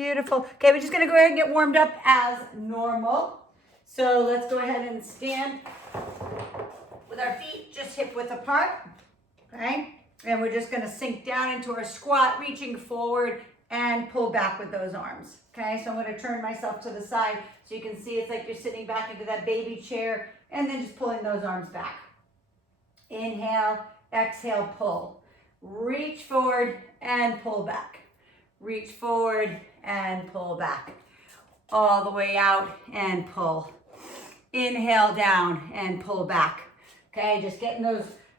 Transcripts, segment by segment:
beautiful. Okay, we're just gonna go ahead and get warmed up as normal. So let's go ahead and stand with our feet just hip width apart, okay? And we're just gonna sink down into our squat, reaching forward and pull back with those arms, okay? So I'm gonna turn myself to the side so you can see it's like you're sitting back into that baby chair and then just pulling those arms back. Inhale, exhale, pull. Reach forward and pull back. Reach forward and pull back. All the way out and pull. Inhale down and pull back. Okay, just getting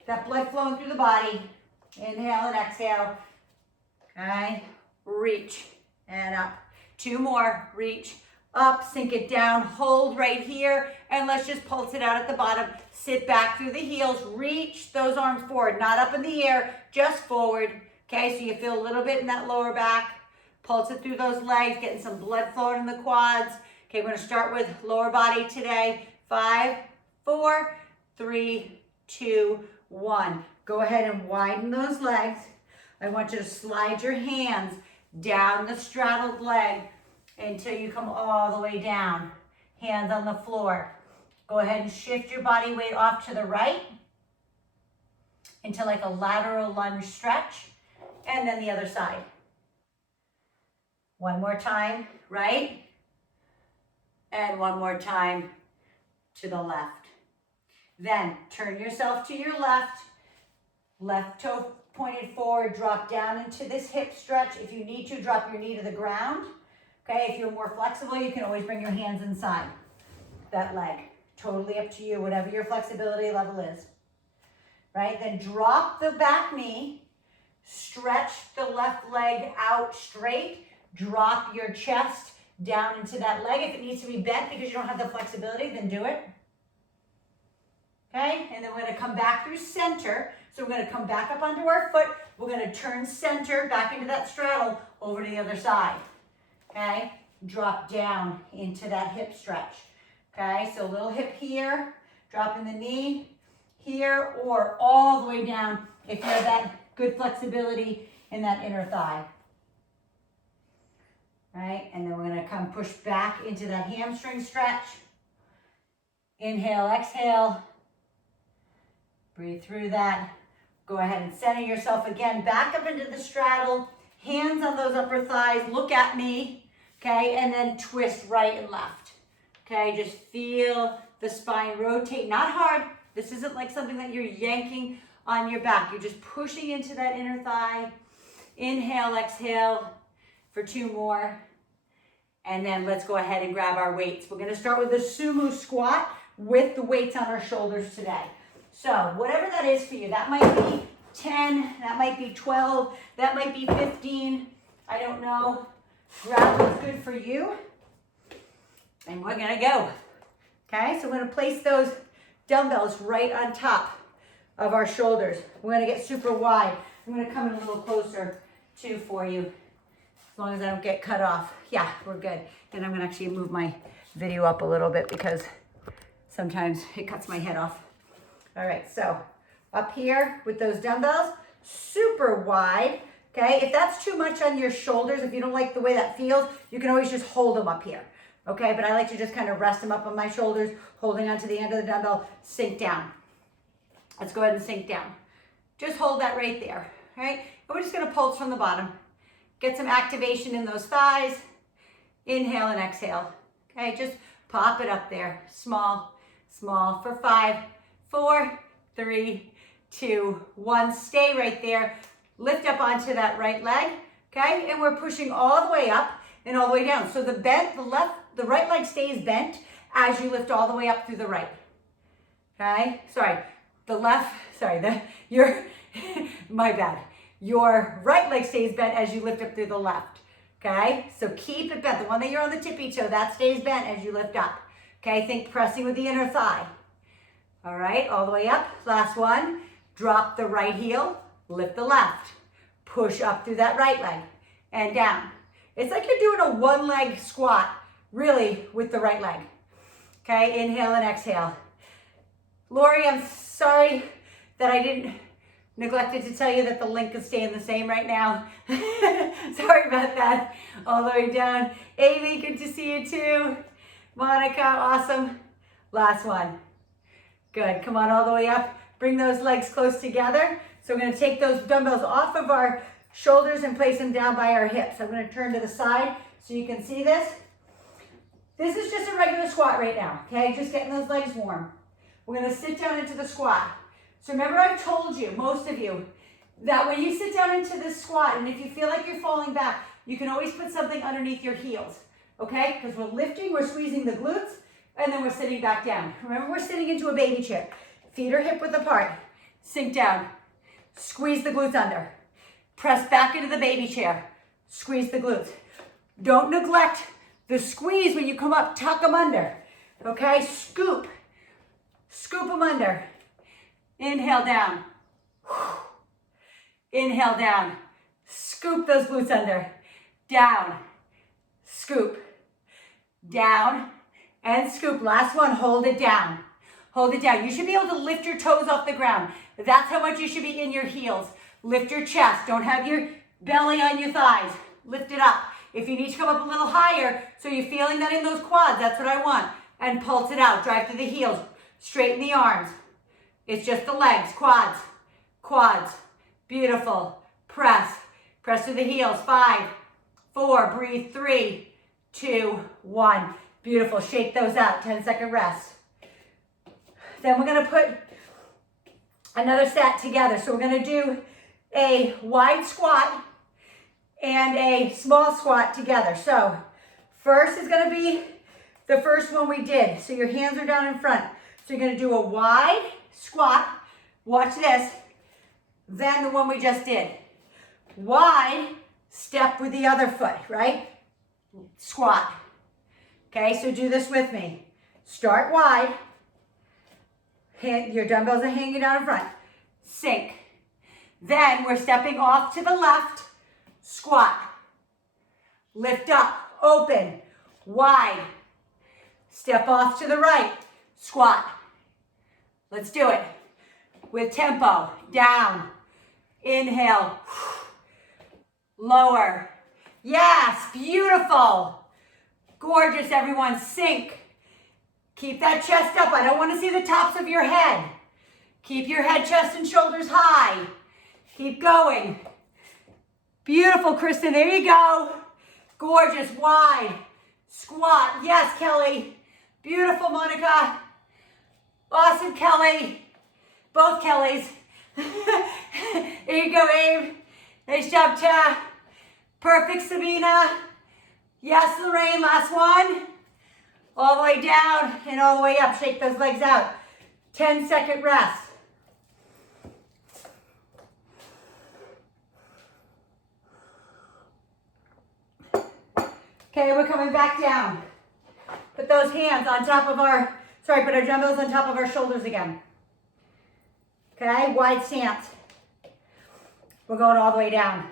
that blood flowing through the body. Inhale and exhale. Okay, reach and up. 2 more, reach, up, sink it down, hold right here, and let's just pulse it out at the bottom. Sit back through the heels, reach those arms forward, not up in the air, just forward. Okay, so you feel a little bit in that lower back. Pulse it through those legs, getting some blood flowing in the quads. Okay, we're gonna start with lower body today. 5, 4, 3, 2, 1. Go ahead and widen those legs. I want you to slide your hands down the straddled leg until you come all the way down. Hands on the floor. Go ahead and shift your body weight off to the right into like a lateral lunge stretch, and then the other side. One more time, right? And one more time to the left. Then turn yourself to your left. Left toe pointed forward, drop down into this hip stretch. If you need to, drop your knee to the ground. Okay, if you're more flexible, you can always bring your hands inside that leg. Totally up to you, whatever your flexibility level is. Right, then drop the back knee, stretch the left leg out straight, drop your chest down into that leg. If it needs to be bent because you don't have the flexibility, then do it. Okay, and then we're gonna come back through center. So we're gonna come back up onto our foot. We're gonna turn center back into that straddle over to the other side. Okay, drop down into that hip stretch. Okay, so a little hip here, dropping the knee here, or all the way down if you have that good flexibility in that inner thigh. Right, and then we're gonna come push back into that hamstring stretch. Inhale, exhale. Breathe through that. Go ahead and center yourself again, back up into the straddle, hands on those upper thighs, look at me, okay, and then twist right and left. Okay, just feel the spine rotate, not hard. This isn't like something that you're yanking on your back. You're just pushing into that inner thigh. Inhale, exhale for 2 more. And then let's go ahead and grab our weights. We're gonna start with the sumo squat with the weights on our shoulders today. So whatever that is for you, that might be 10, that might be 12, that might be 15. I don't know. Grab what's good for you. And we're gonna go. Okay, so we're gonna place those dumbbells right on top of our shoulders. We're gonna get super wide. I'm gonna come in a little closer too for you, as long as I don't get cut off. Yeah, we're good. Then I'm gonna actually move my video up a little bit because sometimes it cuts my head off. All right, so up here with those dumbbells, super wide, okay? If that's too much on your shoulders, if you don't like the way that feels, you can always just hold them up here, okay? But I like to just kind of rest them up on my shoulders, holding onto the end of the dumbbell, sink down. Let's go ahead and sink down. Just hold that right there, all right? And we're just gonna pulse from the bottom. Get some activation in those thighs. Inhale and exhale, okay? Just pop it up there, small, small, for 5, 4, 3, 2, 1. Stay right there. Lift up onto that right leg, okay? And we're pushing all the way up and all the way down. So the right leg stays bent as you lift all the way up through the right, okay? My bad. Your right leg stays bent as you lift up through the left, okay? So keep it bent. The one that you're on the tippy toe, that stays bent as you lift up, okay? Think pressing with the inner thigh. All right, all the way up. Last one. Drop the right heel, lift the left. Push up through that right leg and down. It's like you're doing a 1-leg squat, really, with the right leg. Okay, inhale and exhale. Lori, I'm sorry that I didn't Neglected to tell you that the link is staying the same right now. Sorry about that. All the way down. Amy, good to see you too. Monica, awesome. Last one. Good, come on all the way up. Bring those legs close together. So we're gonna take those dumbbells off of our shoulders and place them down by our hips. I'm gonna turn to the side so you can see this. This is just a regular squat right now, okay? Just getting those legs warm. We're gonna sit down into the squat. So remember I've told you, most of you, that when you sit down into this squat, and if you feel like you're falling back, you can always put something underneath your heels, okay? Because we're lifting, we're squeezing the glutes, and then we're sitting back down. Remember, we're sitting into a baby chair. Feet are hip width apart. Sink down. Squeeze the glutes under. Press back into the baby chair. Squeeze the glutes. Don't neglect the squeeze when you come up. Tuck them under, okay? Scoop. Scoop them under. Inhale down. Inhale down. Scoop those glutes under. Down. Scoop. Down. And scoop. Last one. Hold it down. Hold it down. You should be able to lift your toes off the ground. That's how much you should be in your heels. Lift your chest. Don't have your belly on your thighs. Lift it up. If you need to come up a little higher, so you're feeling that in those quads, that's what I want. And pulse it out. Drive through the heels. Straighten the arms. It's just the legs, quads, quads. Beautiful. Press. Press through the heels. 5, 4, breathe. 3, 2, 1. Beautiful. Shake those out. 10-second rest. Then we're going to put another set together. So we're going to do a wide squat and a small squat together. So first is going to be the first one we did. So your hands are down in front. So you're going to do a wide squat. Watch this. Then the one we just did. Wide, step with the other foot, right? Squat. Okay, so do this with me. Start wide. Your dumbbells are hanging down in front. Sink. Then we're stepping off to the left. Squat. Lift up. Open. Wide. Step off to the right. Squat. Let's do it. With tempo. Down. Inhale. Lower. Yes. Beautiful. Gorgeous, everyone. Sink. Keep that chest up. I don't want to see the tops of your head. Keep your head, chest, and shoulders high. Keep going. Beautiful, Kristen. There you go. Gorgeous. Wide. Squat. Yes, Kelly. Beautiful, Monica. Awesome, Kelly. Both Kellys. There you go, Abe. Nice job, Cha. Perfect, Sabina. Yes, Lorraine. Last one. All the way down and all the way up. Shake those legs out. 10-second rest. Okay, we're coming back down. Put those hands on top of our, put our dumbbells on top of our shoulders again. Okay, wide stance. We're going all the way down.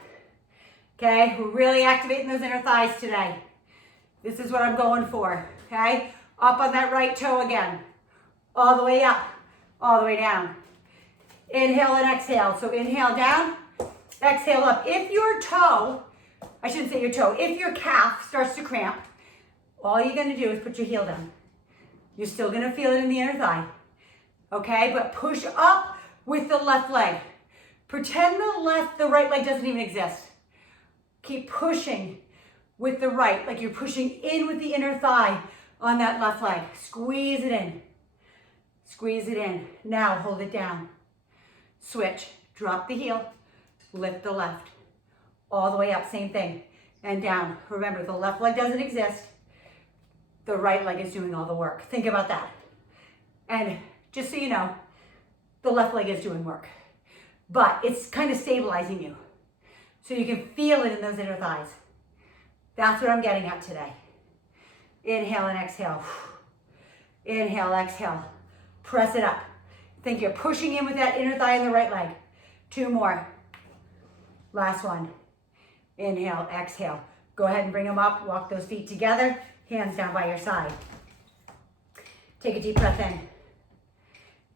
Okay, we're really activating those inner thighs today. This is what I'm going for. Okay, up on that right toe again. All the way up, all the way down. Inhale and exhale. So inhale down, exhale up. If your toe, I shouldn't say your toe, if your calf starts to cramp, all you're gonna do is put your heel down. You're still gonna feel it in the inner thigh. Okay, but push up with the left leg. Pretend the right leg doesn't even exist. Keep pushing with the right, like you're pushing in with the inner thigh on that left leg. Squeeze it in. Squeeze it in. Now hold it down. Switch. Drop the heel. Lift the left. All the way up, same thing. And down. Remember, the left leg doesn't exist. The right leg is doing all the work. Think about that. And just so you know, the left leg is doing work. But it's kind of stabilizing you. So you can feel it in those inner thighs. That's what I'm getting at today. Inhale and exhale. Inhale, exhale. Press it up. Think you're pushing in with that inner thigh in the right leg. 2 more. Last one. Inhale, exhale. Go ahead and bring them up. Walk those feet together. Hands down by your side. Take a deep breath in.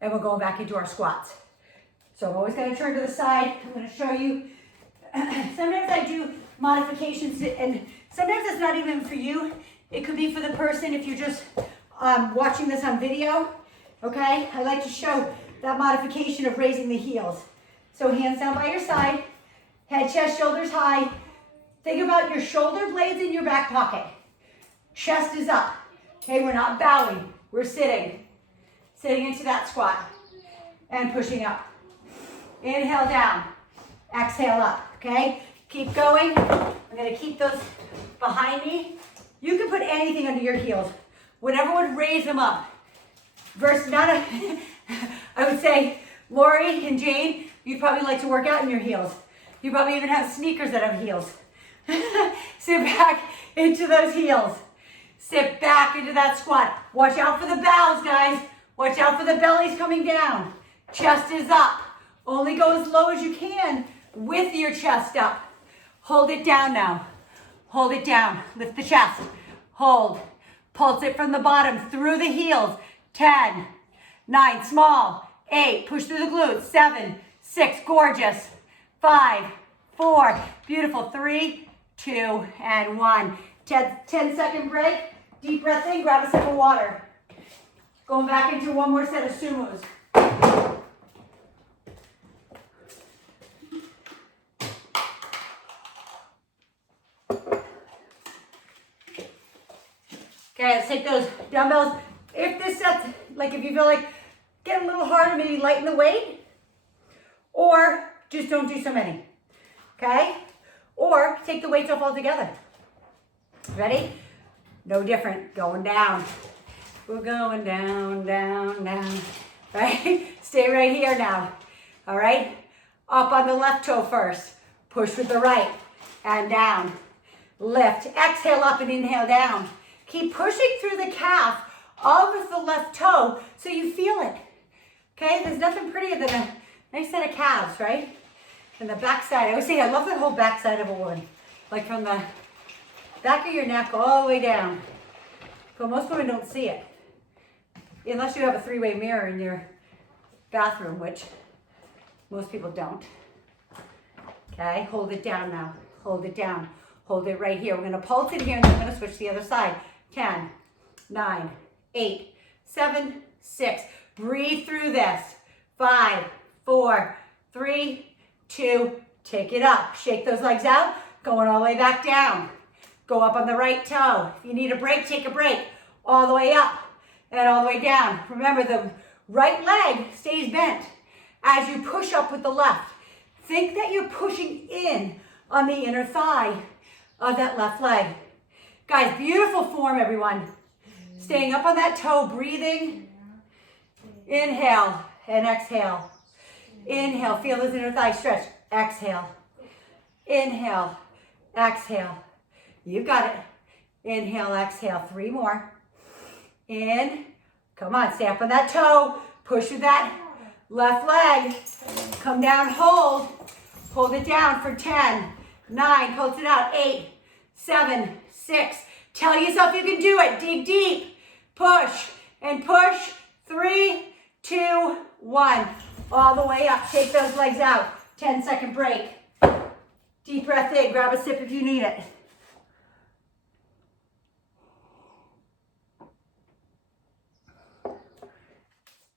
And we're going back into our squats. So I'm always gonna turn to the side. I'm gonna show you. Sometimes I do modifications, and sometimes it's not even for you. It could be for the person if you're just watching this on video, okay? I like to show that modification of raising the heels. So hands down by your side, head, chest, shoulders high. Think about your shoulder blades in your back pocket. Chest is up, okay? We're not bowing, we're sitting. Sitting into that squat and pushing up. Inhale down, exhale up, okay? Keep going. I'm gonna keep those behind me. You can put anything under your heels, whatever would raise them up. Versus not a, I would say, Lori and Jane, you'd probably like to work out in your heels. You probably even have sneakers that have heels. Sit back into those heels. Sit back into that squat. Watch out for the bows, guys. Watch out for the bellies coming down. Chest is up. Only go as low as you can with your chest up. Hold it down now. Hold it down. Lift the chest. Hold. Pulse it from the bottom through the heels. 10, 9, small. 8, push through the glutes. 7, 6, gorgeous. 5, 4, beautiful. 3, 2, and 1. 10-second break. Deep breath in, grab a sip of water. Going back into one more set of sumos. Okay, let's take those dumbbells. If this set's, like if you feel like get a little harder, maybe lighten the weight. Or just don't do so many. Okay? Or take the weights off altogether. Ready? No different. Going down. We're going down, down, down. Right? Stay right here now. All right? Up on the left toe first. Push with the right. And down. Lift. Exhale up and inhale down. Keep pushing through the calf of the left toe so you feel it. Okay? There's nothing prettier than a nice set of calves, right? And the back side. I always say I love the whole back side of a woman. Like from the back of your neck all the way down. But most women don't see it. Unless you have a three-way mirror in your bathroom, which most people don't. Okay, hold it down now. Hold it down. Hold it right here. We're gonna pulse it here and then I'm gonna switch to the other side. 10, 9, 8, 7, 6. Breathe through this. 5, 4, 3, 2. Take it up. Shake those legs out. Going all the way back down. Go up on the right toe. If you need a break, take a break. All the way up and all the way down. Remember, the right leg stays bent as you push up with the left. Think that you're pushing in on the inner thigh of that left leg. Guys, beautiful form, everyone. Staying up on that toe, breathing. Inhale and exhale. Inhale, feel those inner thighs stretch. Exhale. Inhale, exhale. You've got it. Inhale, exhale. 3 more. In. Come on, stay up on that toe. Push with that left leg. Come down, hold. Hold it down for 10, 9, pulse it out. 8, 7, 6. Tell yourself you can do it. Dig deep. Push and push. 3, 2, 1. All the way up. Take those legs out. 10-second break. Deep breath in. Grab a sip if you need it.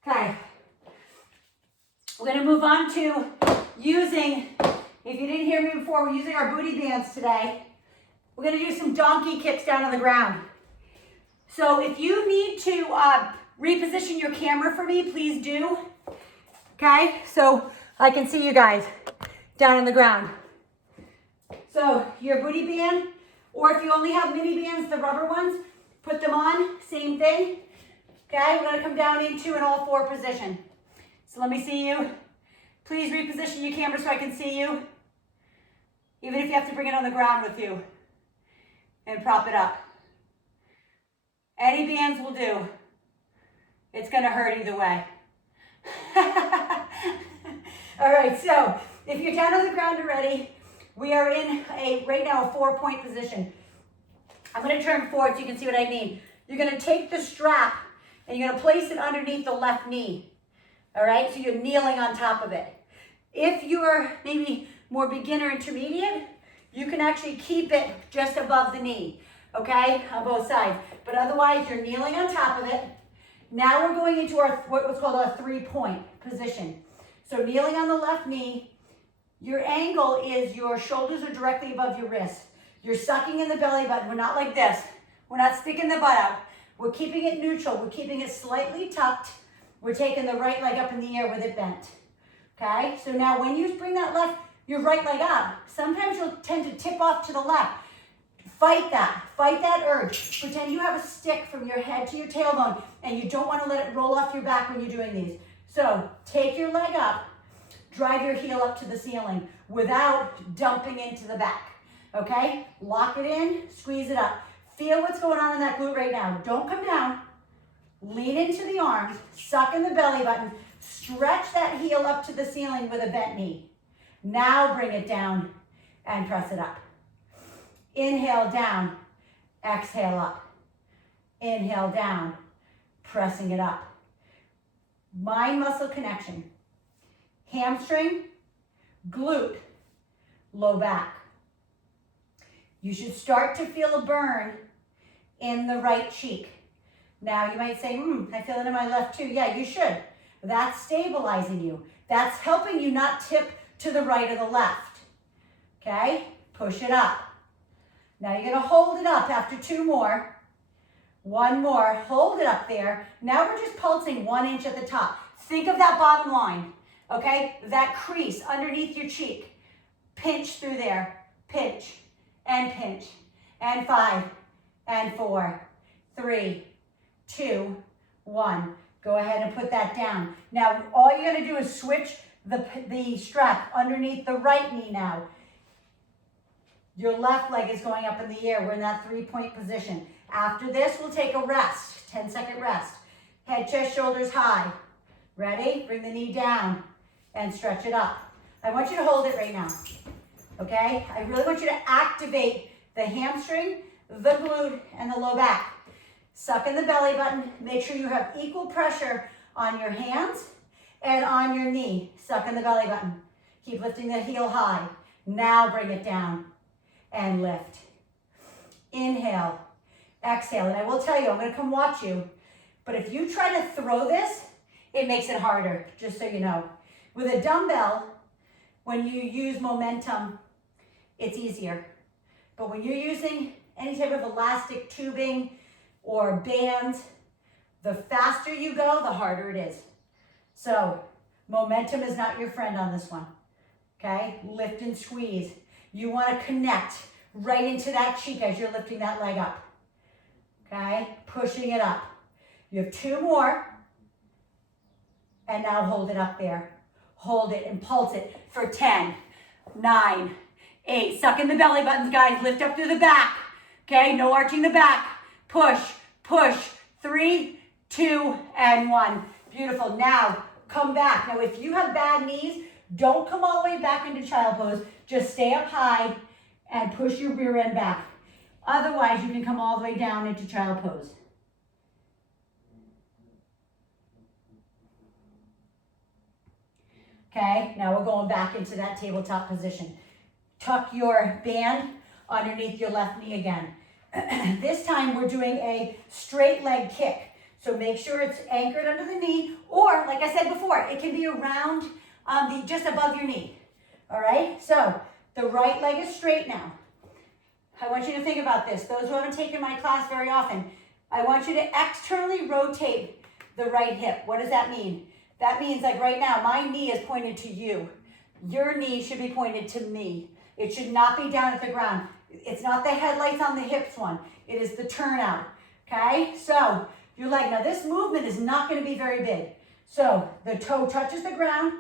Okay. We're going to move on to using, if you didn't hear me before, we're using our booty bands today. We're going to do some donkey kicks down on the ground. So if you need to reposition your camera for me, please do. Okay, so I can see you guys down on the ground. So your booty band, or if you only have mini bands, the rubber ones, put them on, same thing. Okay, we're gonna come down into an all 4 position. So let me see you. Please reposition your camera so I can see you. Even if you have to bring it on the ground with you. And prop it up. Any bands will do. It's gonna hurt either way. All right, so if you're down on the ground already, we are in right now a 4-point position. I'm gonna turn forward so you can see what I mean. You're gonna take the strap and you're gonna place it underneath the left knee. All right, so you're kneeling on top of it. If you're maybe more beginner intermediate, you can actually keep it just above the knee, okay, on both sides. But otherwise, you're kneeling on top of it. Now we're going into our what's called a 3-point position. So kneeling on the left knee, your angle is your shoulders are directly above your wrist. You're sucking in the belly button. We're not like this. We're not sticking the butt out. We're keeping it neutral. We're keeping it slightly tucked. We're taking the right leg up in the air with it bent. Okay, so now when you bring your right leg up, sometimes you'll tend to tip off to the left. Fight that urge. Pretend you have a stick from your head to your tailbone and you don't want to let it roll off your back when you're doing these. So take your leg up, drive your heel up to the ceiling without dumping into the back. Okay, lock it in, squeeze it up. Feel what's going on in that glute right now. Don't come down. Lean into the arms, suck in the belly button, stretch that heel up to the ceiling with a bent knee. Now bring it down and press it up. Inhale down, exhale up. Inhale down, pressing it up. Mind muscle connection. Hamstring, glute, low back. You should start to feel a burn in the right cheek. Now you might say, I feel it in my left too. Yeah, you should. That's stabilizing you. That's helping you not tip to the right or the left. Okay, push it up. Now you're gonna hold it up after 2 more. 1 more, hold it up there. Now we're just pulsing 1 inch at the top. Think of that bottom line, okay? That crease underneath your cheek. Pinch through there, pinch, and 5, and 4, 3, 2, 1. Go ahead and put that down. Now, all you're gonna do is switch the strap underneath the right knee now. Your left leg is going up in the air. We're in that 3-point position. After this, we'll take a rest, 10-second rest. Head, chest, shoulders high. Ready? Bring the knee down and stretch it up. I want you to hold it right now, okay? I really want you to activate the hamstring, the glute, and the low back. Suck in the belly button. Make sure you have equal pressure on your hands and on your knee. Suck in the belly button. Keep lifting the heel high. Now bring it down and lift. Inhale, exhale. And I will tell you, I'm going to come watch you. But if you try to throw this, it makes it harder, just so you know. With a dumbbell, when you use momentum, it's easier. But when you're using any type of elastic tubing or bands, the faster you go, the harder it is. So momentum is not your friend on this one, okay? Lift and squeeze. You want to connect right into that cheek as you're lifting that leg up, okay? Pushing it up. You have 2 more, and now hold it up there. Hold it and pulse it for 10, 9, 8. Suck in the belly buttons, guys. Lift up through the back, okay? No arching the back. Push, push. 3, 2, and 1. Beautiful. Now, come back. Now, if you have bad knees, don't come all the way back into child pose. Just stay up high and push your rear end back. Otherwise, you can come all the way down into child pose. Okay, now we're going back into that tabletop position. Tuck your band underneath your left knee again. This time we're doing a straight leg kick. So make sure it's anchored under the knee, or like I said before, it can be around just above your knee. All right, so the right leg is straight now. I want you to think about this. Those who haven't taken my class very often, I want you to externally rotate the right hip. What does that mean? That means, like right now, my knee is pointed to you. Your knee should be pointed to me. It should not be down at the ground. It's not the headlights on the hips one. It is the turnout, okay? So your leg, now this movement is not gonna be very big. So the toe touches the ground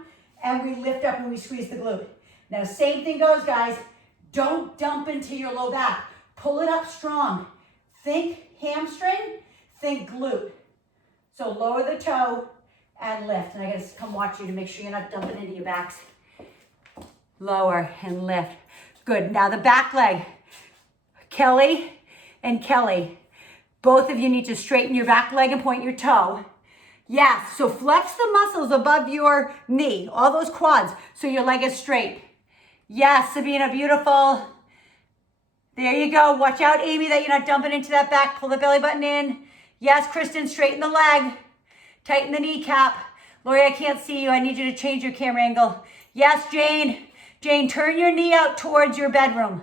and we lift up and we squeeze the glute. Now same thing goes, guys. Don't dump into your low back. Pull it up strong. Think hamstring, think glute. So lower the toe and lift. And I gotta come watch you to make sure you're not dumping into your backs. Lower and lift. Good. Now the back leg. Kelly and Kelly. Both of you need to straighten your back leg and point your toe. Yes, so flex the muscles above your knee, all those quads, so your leg is straight. Yes, Sabina, beautiful. There you go. Watch out, Amy, that you're not dumping into that back. Pull the belly button in. Yes, Kristen, straighten the leg. Tighten the kneecap. Lori, I can't see you. I need you to change your camera angle. Yes, Jane. Jane, turn your knee out towards your bedroom.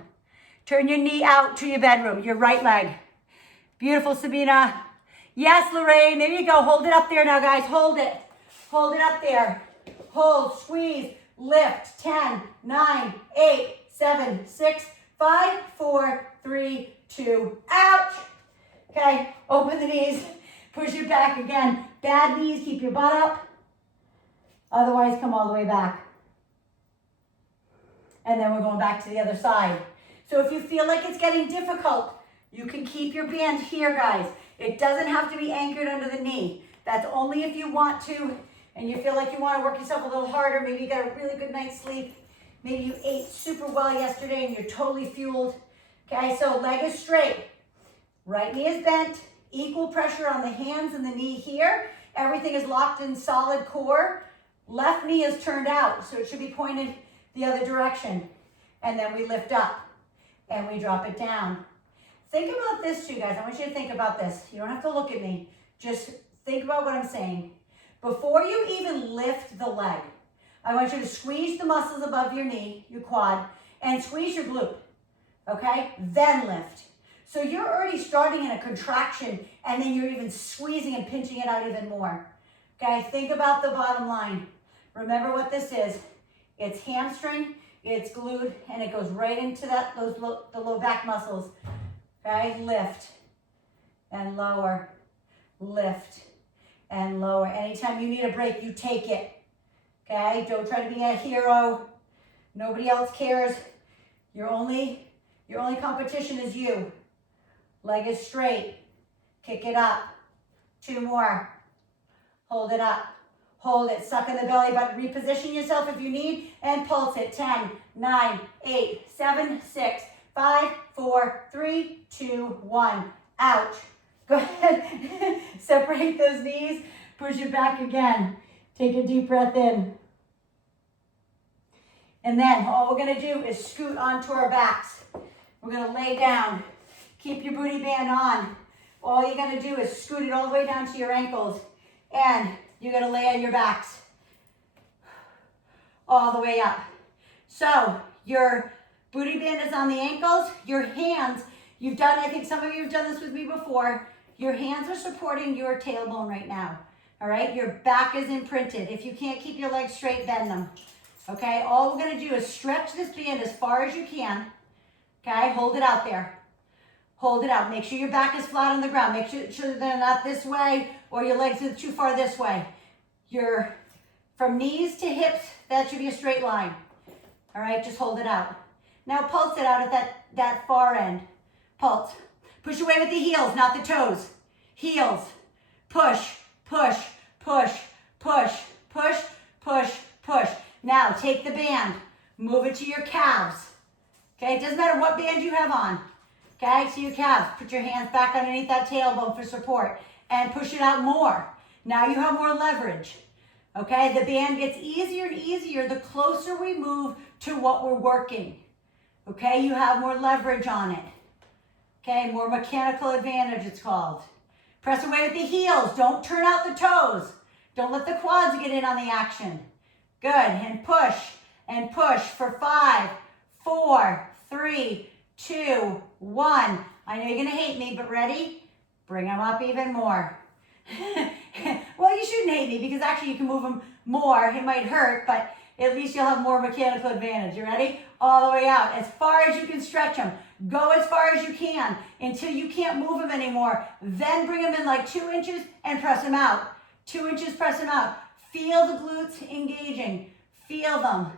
Turn your knee out to your bedroom, your right leg. Beautiful, Sabina. Yes, Lorraine, there you go. Hold it up there now, guys. Hold it. Hold it up there. Hold, squeeze, lift. 10, 9, 8, 7, 6, 5, 4, 3, 2, ouch. Okay, open the knees. Push it back again. Bad knees, keep your butt up. Otherwise, come all the way back. And then we're going back to the other side. So if you feel like it's getting difficult, you can keep your band here, guys. It doesn't have to be anchored under the knee. That's only if you want to, and you feel like you want to work yourself a little harder. Maybe you got a really good night's sleep. Maybe you ate super well yesterday and you're totally fueled. Okay, so leg is straight. Right knee is bent. Equal pressure on the hands and the knee here. Everything is locked in solid core. Left knee is turned out, so it should be pointed the other direction. And then we lift up and we drop it down. Think about this too, guys. I want you to think about this. You don't have to look at me. Just think about what I'm saying. Before you even lift the leg, I want you to squeeze the muscles above your knee, your quad, and squeeze your glute, okay? Then lift. So you're already starting in a contraction, and then you're even squeezing and pinching it out even more, okay? Think about the bottom line. Remember what this is. It's hamstring, it's glute, and it goes right into the low back muscles. Okay, lift and lower, lift and lower. Anytime you need a break, you take it. Okay, don't try to be a hero. Nobody else cares. Your only competition is you. Leg is straight. Kick it up. 2 more. Hold it up. Hold it. Suck in the belly button. Reposition yourself if you need and pulse it. 10, 9, 8, 7, 6, 5, 4, 3, 2, 1. Ouch. Go ahead. Separate those knees. Push it back again. Take a deep breath in. And then all we're going to do is scoot onto our backs. We're going to lay down. Keep your booty band on. All you're going to do is scoot it all the way down to your ankles. And you're going to lay on your backs. All the way up. So your booty band is on the ankles. Your hands, I think some of you have done this with me before. Your hands are supporting your tailbone right now. All right, your back is imprinted. If you can't keep your legs straight, bend them. Okay, all we're gonna do is stretch this band as far as you can. Okay, hold it out there. Hold it out. Make sure your back is flat on the ground. Make sure they're not this way or your legs are too far this way. From knees to hips, that should be a straight line. All right, just hold it out. Now pulse it out at that far end. Pulse. Push away with the heels, not the toes. Heels. Push, push, push, push, push, push, push. Now take the band. Move it to your calves. Okay, it doesn't matter what band you have on. Okay, to your calves. Put your hands back underneath that tailbone for support. And push it out more. Now you have more leverage. Okay, the band gets easier and easier the closer we move to what we're working. Okay, you have more leverage on it. Okay, more mechanical advantage it's called. Press away with the heels. Don't turn out the toes. Don't let the quads get in on the action. Good, and push for 5, 4, 3, 2, 1. I know you're gonna hate me, but ready? Bring them up even more. Well, you shouldn't hate me because actually you can move them more. It might hurt, but at least you'll have more mechanical advantage. You ready? All the way out. As far as you can stretch them. Go as far as you can until you can't move them anymore. Then bring them in like 2 inches and press them out. 2 inches, press them out. Feel the glutes engaging. Feel them.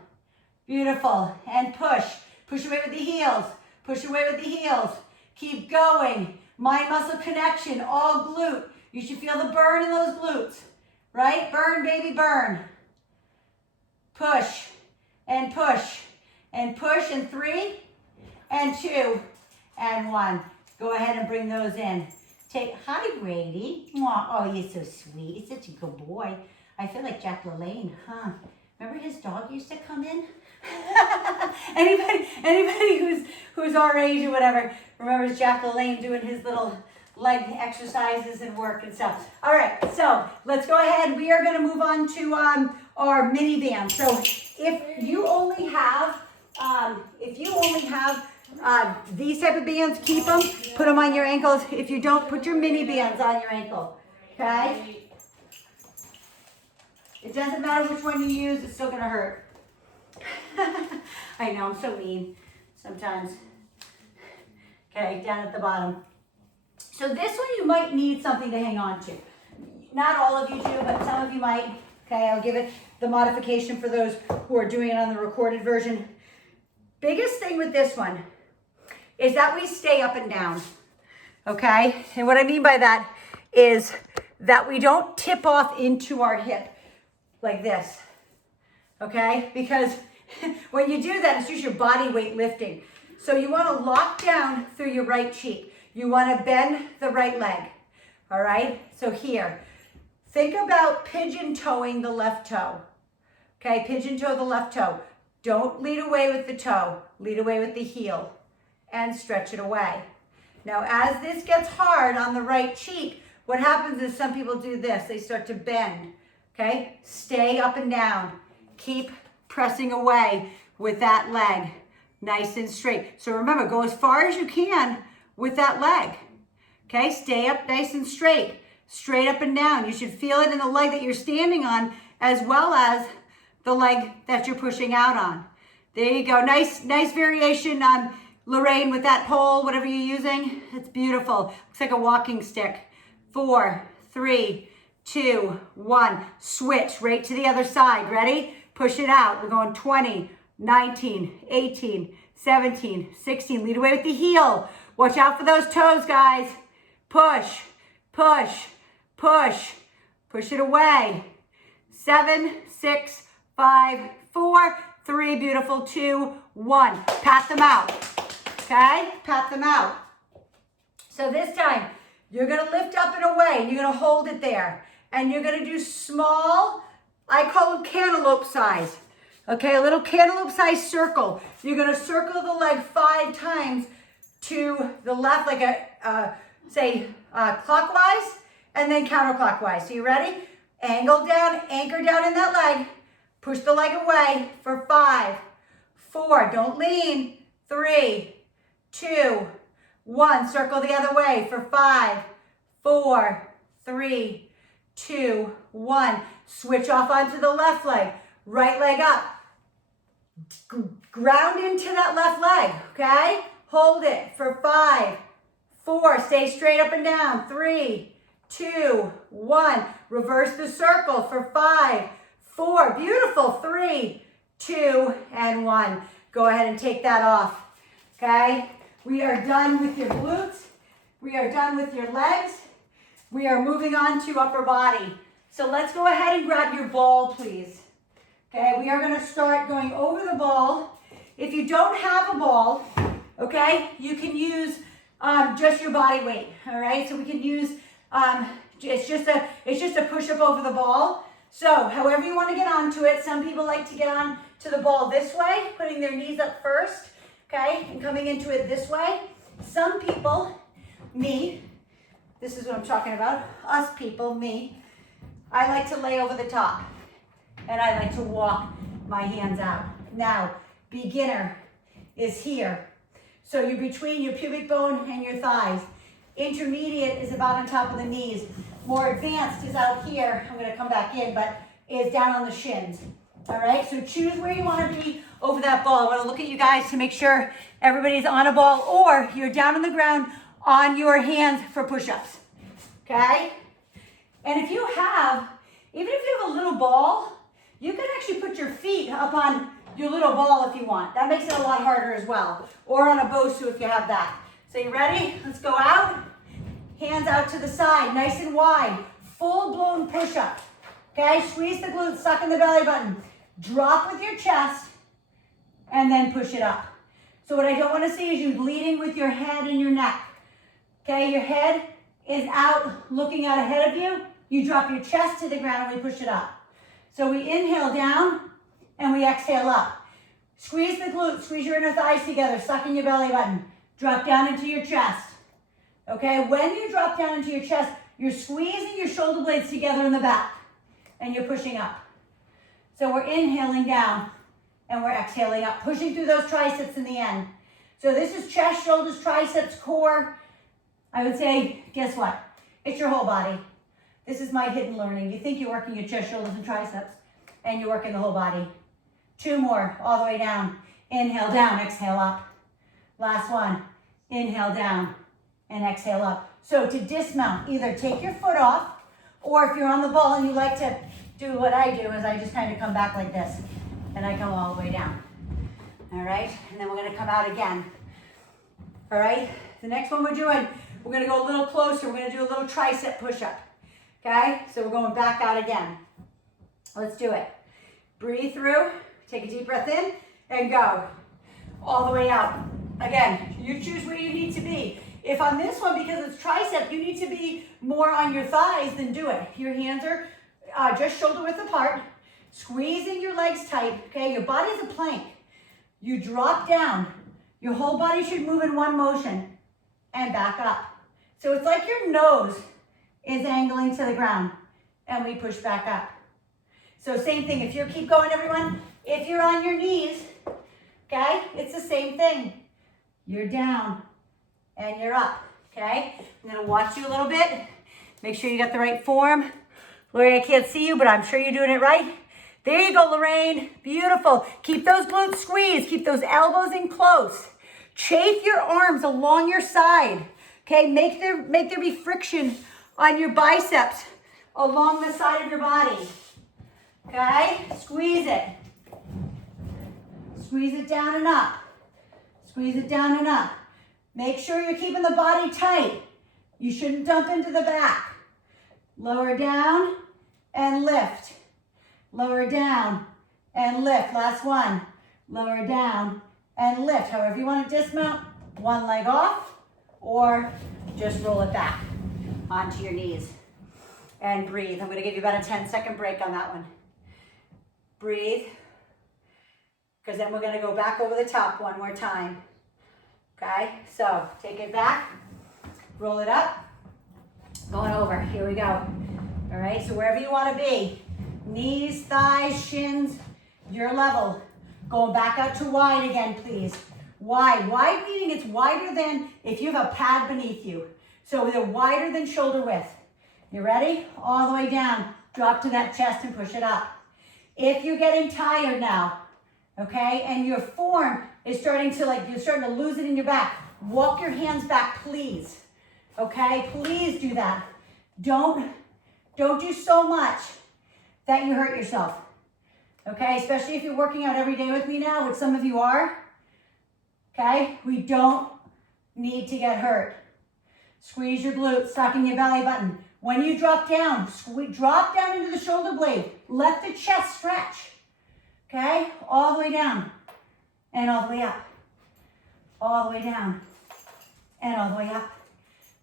Beautiful. And push. Push away with the heels. Push away with the heels. Keep going. Mind muscle connection, all glute. You should feel the burn in those glutes, right? Burn, baby, burn. Push and push and push in 3 and 2 and 1. Go ahead and bring those in. Hi, Grady. Mwah. Oh, you're so sweet. He's such a good boy. I feel like Jack LaLanne, huh? Remember his dog used to come in? anybody who's our age or whatever remembers Jack LaLanne doing his little leg exercises and work and stuff. All right, so let's go ahead. We are going to move on to our mini band. So if you only have these type of bands, keep them, put them on your ankles. If you don't, put your mini bands on your ankle. Okay? It doesn't matter which one you use, it's still gonna hurt. I know, I'm so mean sometimes. Okay, down at the bottom. So this one you might need something to hang on to. Not all of you do, but some of you might. Okay, I'll give it the modification for those who are doing it on the recorded version. Biggest thing with this one is that we stay up and down. Okay, and what I mean by that is that we don't tip off into our hip like this, okay? Because when you do that, it's just your body weight lifting. So you want to lock down through your right cheek. You want to bend the right leg, all right? So here, think about pigeon toeing the left toe, okay? Pigeon toe the left toe. Don't lead away with the toe, lead away with the heel and stretch it away. Now, as this gets hard on the right cheek, what happens is some people do this, they start to bend. Okay, stay up and down. Keep pressing away with that leg, nice and straight. So remember, go as far as you can with that leg. Okay, stay up nice and straight up and down. You should feel it in the leg that you're standing on as well as the leg that you're pushing out on. There you go, nice variation on Lorraine with that pole, whatever you're using. It's beautiful, looks like a walking stick. 4, 3, 2, 1, switch right to the other side. Ready? Push it out. We're going 20, 19, 18, 17, 16. Lead away with the heel. Watch out for those toes, guys. Push, push, push. Push it away. 7, 6, 5, 4, 3. Beautiful. 2, 1. Pat them out. Okay? Pat them out. So this time, you're going to lift up and away, and you're going to hold it there. And you're going to do small, I call them cantaloupe size. Okay, a little cantaloupe size circle. You're going to circle the leg 5 times to the left, like clockwise, and then counterclockwise. So you ready? Angle down, anchor down in that leg. Push the leg away for 5, 4, don't lean, 3, 2, 1. Circle the other way for 5, 4, 3, 2, 1. Switch off onto the left leg. Right leg up. Ground into that left leg, okay? Hold it for 5, 4. Stay straight up and down. 3, 2, 1. Reverse the circle for 5, 4. Beautiful. 3, 2, and 1. Go ahead and take that off, okay? We are done with your glutes. We are done with your legs. We are moving on to upper body. So let's go ahead and grab your ball, please. Okay, we are going to start going over the ball. If you don't have a ball, okay, you can use just your body weight. All right, so we can use it's just a push up over the ball. So however you want to get onto it. Some people like to get on to the ball this way, putting their knees up first, okay, and coming into it this way. Some people, me. This is what I'm talking about. Us people, me. I like to lay over the top. And I like to walk my hands out. Now, beginner is here. So you're between your pubic bone and your thighs. Intermediate is about on top of the knees. More advanced is out here. I'm going to come back in, but is down on the shins. All right, so choose where you want to be over that ball. I want to look at you guys to make sure everybody's on a ball, or you're down on the ground on your hands for push-ups, okay? And if you have, even if you have a little ball, you can actually put your feet up on your little ball if you want. That makes it a lot harder as well. Or on a Bosu if you have that. So you ready? Let's go out. Hands out to the side, nice and wide. Full-blown push-up, okay? Squeeze the glutes, suck in the belly button. Drop with your chest, and then push it up. So what I don't want to see is you leading with your head and your neck. Okay, your head is out looking out ahead of you, you drop your chest to the ground and we push it up. So we inhale down and we exhale up. Squeeze the glutes, squeeze your inner thighs together, suck in your belly button. Drop down into your chest. Okay, when you drop down into your chest, you're squeezing your shoulder blades together in the back and you're pushing up. So we're inhaling down and we're exhaling up, pushing through those triceps in the end. So this is chest, shoulders, triceps, core. I would say, guess what? It's your whole body. This is my hidden learning. You think you're working your chest, shoulders, and triceps, and you're working the whole body. 2 more, all the way down. Inhale down, exhale up. Last one, inhale down and exhale up. So to dismount, either take your foot off, or if you're on the ball and you like to do what I do, is I just kind of come back like this, and I come all the way down. All right, and then we're gonna come out again. All right, the next one we're doing, we're gonna go a little closer. We're gonna do a little tricep push-up, okay? So we're going back out again. Let's do it. Breathe through, take a deep breath in, and go. All the way out. Again, you choose where you need to be. If on this one, because it's tricep, you need to be more on your thighs, then do it. Your hands are just shoulder width apart, squeezing your legs tight, okay? Your body's a plank. You drop down. Your whole body should move in one motion and back up. So it's like your nose is angling to the ground and we push back up. So same thing, if you keep going everyone, if you're on your knees, okay, it's the same thing. You're down and you're up, okay? I'm gonna watch you a little bit. Make sure you got the right form. Lorraine, I can't see you, but I'm sure you're doing it right. There you go, Lorraine, beautiful. Keep those glutes squeezed, keep those elbows in close. Chafe your arms along your side, okay? Make there be friction on your biceps along the side of your body, okay? Squeeze it. Squeeze it down and up. Squeeze it down and up. Make sure you're keeping the body tight. You shouldn't dump into the back. Lower down and lift. Lower down and lift. Last one. Lower down and lift. However you want to dismount, one leg off or just roll it back onto your knees. And breathe. I'm going to give you about a 10-second break on that one. Breathe. Because then we're going to go back over the top one more time. Okay, so take it back, roll it up, going over, here we go. All right, so wherever you want to be, knees, thighs, shins, your level. Going back out to wide again, please. Wide meaning it's wider than if you have a pad beneath you. So they're wider than shoulder width. You ready? All the way down, drop to that chest and push it up. If you're getting tired now, okay, and your form is starting to you're starting to lose it in your back, walk your hands back, please. Okay, please do that. Don't do so much that you hurt yourself. Okay, especially if you're working out every day with me now, which some of you are. Okay, we don't need to get hurt. Squeeze your glutes, suck in your belly button. When you drop down, drop down into the shoulder blade. Let the chest stretch. Okay, all the way down and all the way up. All the way down and all the way up.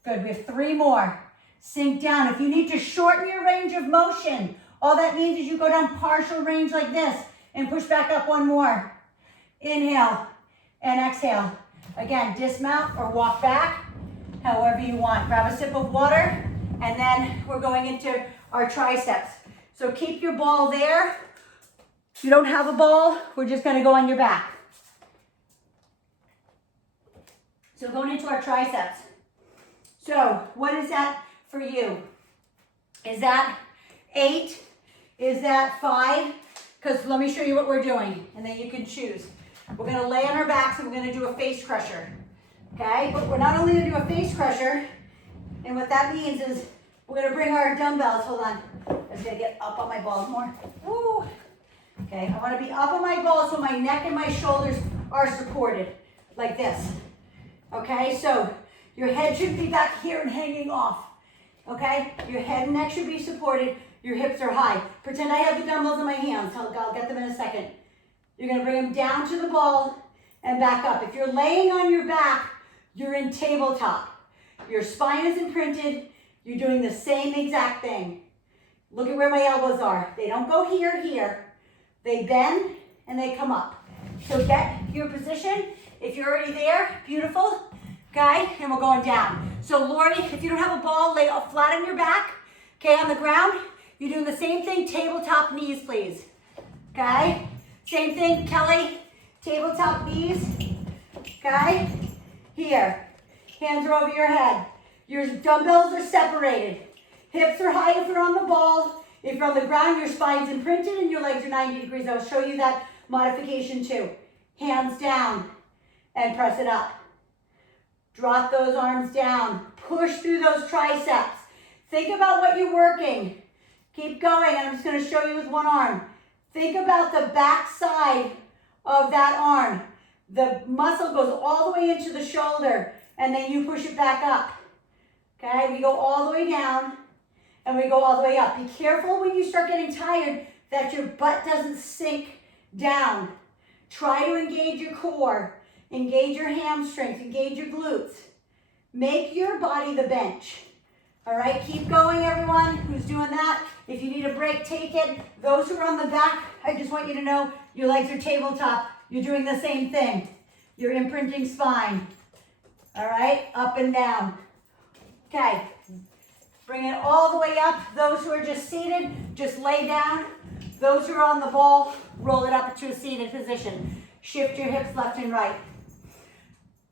Good, we have 3 more. Sink down. If you need to shorten your range of motion, all that means is you go down partial range like this and push back up 1 more. Inhale and exhale. Again, dismount or walk back, however you want. Grab a sip of water and then we're going into our triceps. So keep your ball there. If you don't have a ball, we're just gonna go on your back. So going into our triceps. So what is that for you? Is that 8? Is that 5? Because let me show you what we're doing and then you can choose. We're gonna lay on our backs and we're gonna do a face crusher. Okay, but we're not only gonna do a face crusher, and what that means is we're gonna bring our dumbbells, hold on. I'm just gonna get up on my balls more. Woo. Okay, I wanna be up on my balls so my neck and my shoulders are supported, like this. Okay, so your head should be back here and hanging off. Okay, your head and neck should be supported, your hips are high. Pretend I have the dumbbells in my hands, I'll get them in a second. You're gonna bring them down to the ball and back up. If you're laying on your back, you're in tabletop. Your spine is imprinted, You're doing the same exact thing. Look at where my elbows are. They don't go here, here. They bend and they come up. So get your position. If you're already there, beautiful. Okay, and we're going down. So Lori, if you don't have a ball, lay flat on your back. Okay, on the ground. You're doing the same thing, tabletop knees, please. Okay, same thing, Kelly, tabletop knees. Okay, here. Hands are over your head. Your dumbbells are separated. Hips are high if you're on the ball. If you're on the ground, your spine's imprinted and your legs are 90 degrees. I'll show you that modification too. Hands down and press it up. Drop those arms down. Push through those triceps. Think about what you're working. Keep going. I'm just going to show you with one arm. Think about the back side of that arm. The muscle goes all the way into the shoulder and then you push it back up. Okay, we go all the way down and we go all the way up. Be careful when you start getting tired that your butt doesn't sink down. Try to engage your core, engage your hamstrings, engage your glutes. Make your body the bench. All right, keep going, everyone who's doing that. If you need a break, take it. Those who are on the back, I just want you to know your legs are tabletop. You're doing the same thing. You're imprinting spine. All right, up and down. Okay, bring it all the way up. Those who are just seated, just lay down. Those who are on the ball, roll it up to a seated position. Shift your hips left and right.